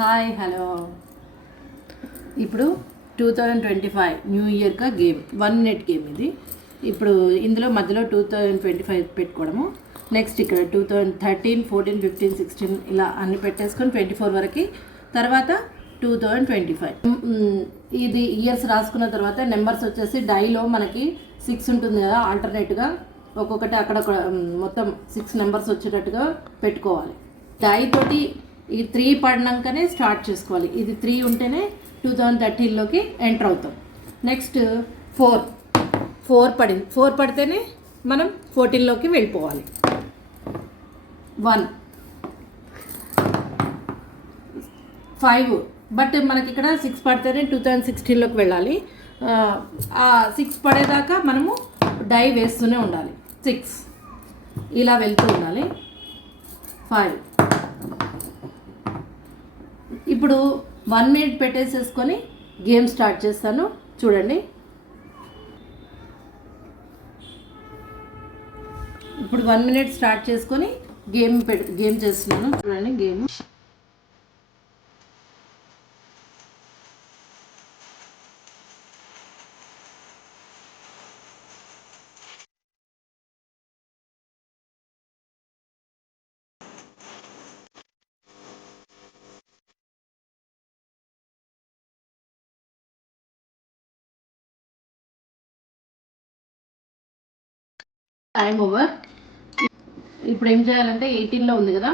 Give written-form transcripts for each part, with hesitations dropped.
Hi hello. ఇప్పుడు 2025 new ఇయర్గా game 1 minute game ఇది. ఇప్పుడు ఇందులో మధ్యలో 2025 పెట్టుకోవడము. నెక్స్ట్ ఇక్కడ 2013, 14, 15, 16 ఇలా అన్ని పెట్టేసుకొని 24 వరకు. తర్వాత 2025 ఇది ఇయర్స్ రాసుకున్న తర్వాత నెంబర్స్ వచ్చేసి డైలో మనకి 6 ఉంటుంది కదా, ఆల్టర్నేట్గా ఒక్కొక్కటి అక్కడ మొత్తం 6 నెంబర్స్ వచ్చేటట్టుగా పెట్టుకోవాలి. డై తోటి ఈ 3 పడినాకనే స్టార్ట్ చేసుకోవాలి. ఇది 3 ఉంటేనే 2013లోకి ఎంటర్ అవుతాం. నెక్స్ట్ 4 పడింది. 4 పడితేనే మనం 14లోకి వెళ్ళిపోవాలి. 1 5 బట్ మనకి ఇక్కడ 6 పడితేనే 2016లోకి వెళ్ళాలి. ఆ 6 పడేదాకా మనము డై వేస్తూనే ఉండాలి. 6 ఇలా వెళ్తూ ఉండాలి. 5 ఇప్పుడు 1 మినిట్ పెట్టేసేసుకొని గేమ్ స్టార్ట్ చేస్తాను, చూడండి. ఇప్పుడు 1 మినిట్ స్టార్ట్ చేసుకొని గేమ్ చేస్తున్నాను, చూడండి. Game time over. ఇప్పుడు ఏం చేయాలంటే 18లో ఉంది కదా,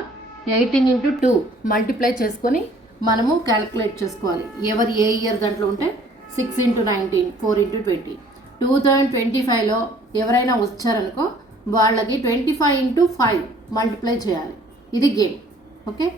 18 × 2 మల్టిప్లై చేసుకొని మనము క్యాలిక్యులేట్ చేసుకోవాలి. ఎవరు ఏ ఇయర్ దాంట్లో ఉంటే 6 × 19, 4 × 20. 2025లో ఎవరైనా వచ్చారనుకో వాళ్ళకి 25 × 5 మల్టిప్లై చేయాలి. ఇది గేమ్. ఓకే.